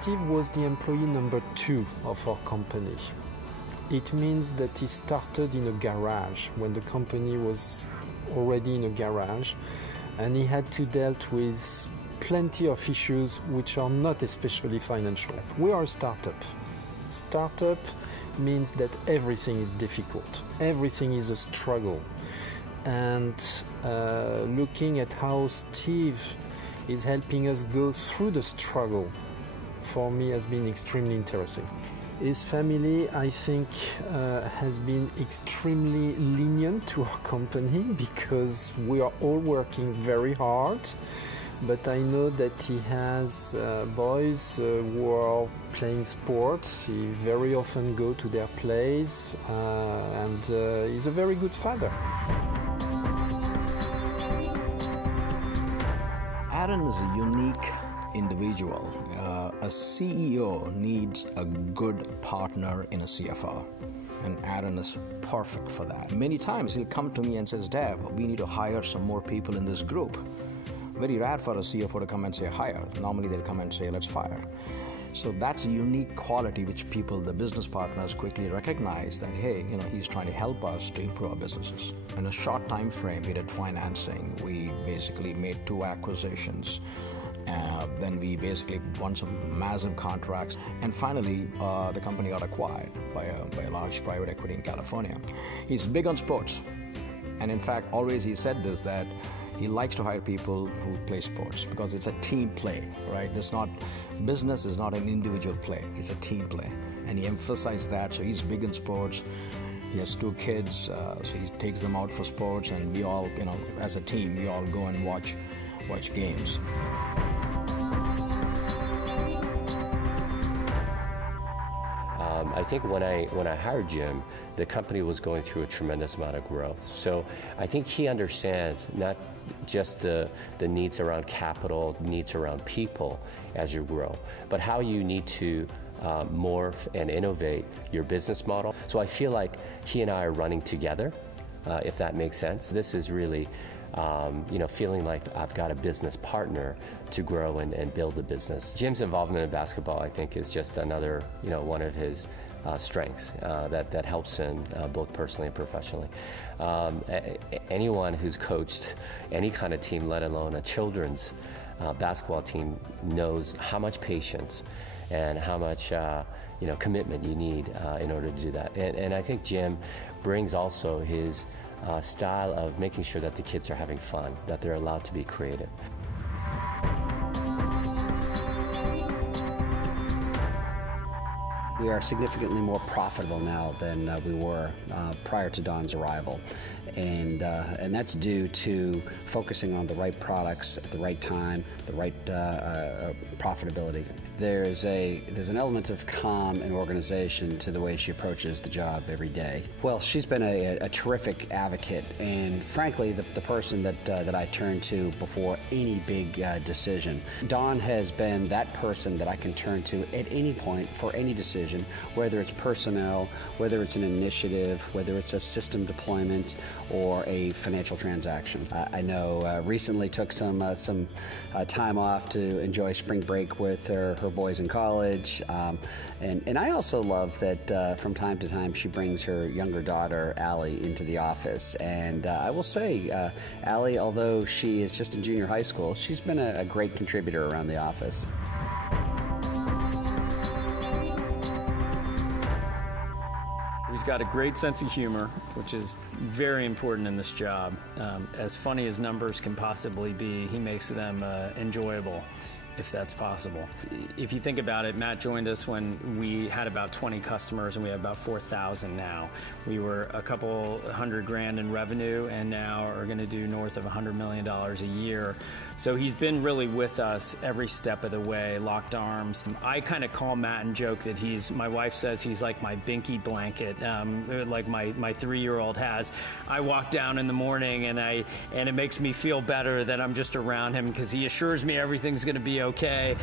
Steve was the employee number 2 of our company. It means that he started in a garage when the company was already in a garage, and he had to deal with plenty of issues which are not especially financial. We are a startup. Startup means that everything is difficult. Everything is a struggle. And looking at how Steve is helping us go through the struggle, for me, has been extremely interesting. His family, I think, has been extremely lenient to our company because we are all working very hard. But I know that he has boys who are playing sports. He very often go to their plays, and he's a very good father. Aaron is a unique individual. A CEO needs a good partner in a CFO, and Aaron is perfect for that. Many times he'll come to me and says, "Dev, we need to hire some more people in this group." Very rare for a CFO to come and say hire. Normally they'll come and say let's fire. So that's a unique quality which people, the business partners, quickly recognize that, hey, he's trying to help us to improve our businesses. In a short time frame, we did financing. We basically made 2 acquisitions. Then we basically won some massive contracts. And finally, the company got acquired by a large private equity in California. He's big on sports. And in fact, always he said this, that he likes to hire people who play sports because it's a team play, right? Business is not an individual play, it's a team play. And he emphasized that, so he's big in sports. He has 2 kids, so he takes them out for sports, and we all, as a team, we all go and watch games. I think when I hired Jim, the company was going through a tremendous amount of growth. So I think he understands not just the needs around capital, needs around people as you grow, but how you need to morph and innovate your business model. So I feel like he and I are running together, if that makes sense. This is really feeling like I've got a business partner to grow and build a business. Jim's involvement in basketball, I think, is just another, one of his strengths that helps him both personally and professionally. Anyone who's coached any kind of team, let alone a children's basketball team, knows how much patience and how much commitment you need in order to do that. And I think Jim brings also his style of making sure that the kids are having fun, that they're allowed to be creative. We are significantly more profitable now than we were prior to Don's arrival. And that's due to focusing on the right products at the right time, the right profitability. There's an element of calm and organization to the way she approaches the job every day. Well, she's been a terrific advocate, and frankly, the person that I turn to before any big decision. Dawn has been that person that I can turn to at any point for any decision, whether it's personnel, whether it's an initiative, whether it's a system deployment, or a financial transaction. I know recently took some time off to enjoy spring break with her boys in college, and I also love that from time to time she brings her younger daughter Allie into the office. And I will say, Allie, although she is just in junior high school, she's been a great contributor around the office. He's got a great sense of humor, which is very important in this job. As funny as numbers can possibly be, he makes them enjoyable, if that's possible. If you think about it, Matt joined us when we had about 20 customers and we have about 4,000 now. We were a couple $100,000 in revenue and now are going to do north of $100 million a year. So he's been really with us every step of the way, locked arms. I kind of call Matt and joke that my wife says he's like my binky blanket, like my 3-year-old has. I walk down in the morning and it makes me feel better that I'm just around him because he assures me everything's going to be okay.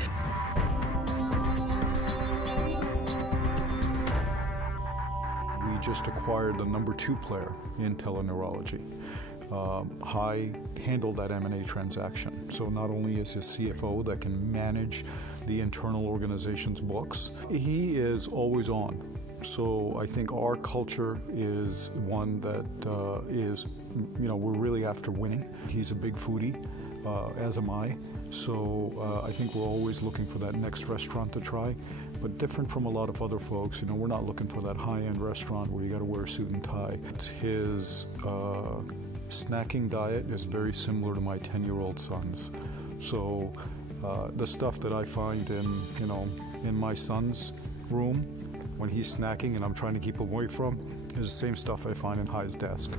We just acquired the #2 player in teleneurology. Hai handled that M&A transaction. So not only is he a CFO that can manage the internal organization's books, he is always on. So I think our culture is one that is, we're really after winning. He's a big foodie, as am I. So I think we're always looking for that next restaurant to try. But different from a lot of other folks, we're not looking for that high-end restaurant where you got to wear a suit and tie. His snacking diet is very similar to my 10-year-old son's. So the stuff that I find in my son's room when he's snacking and I'm trying to keep him away from is the same stuff I find in Hai's desk.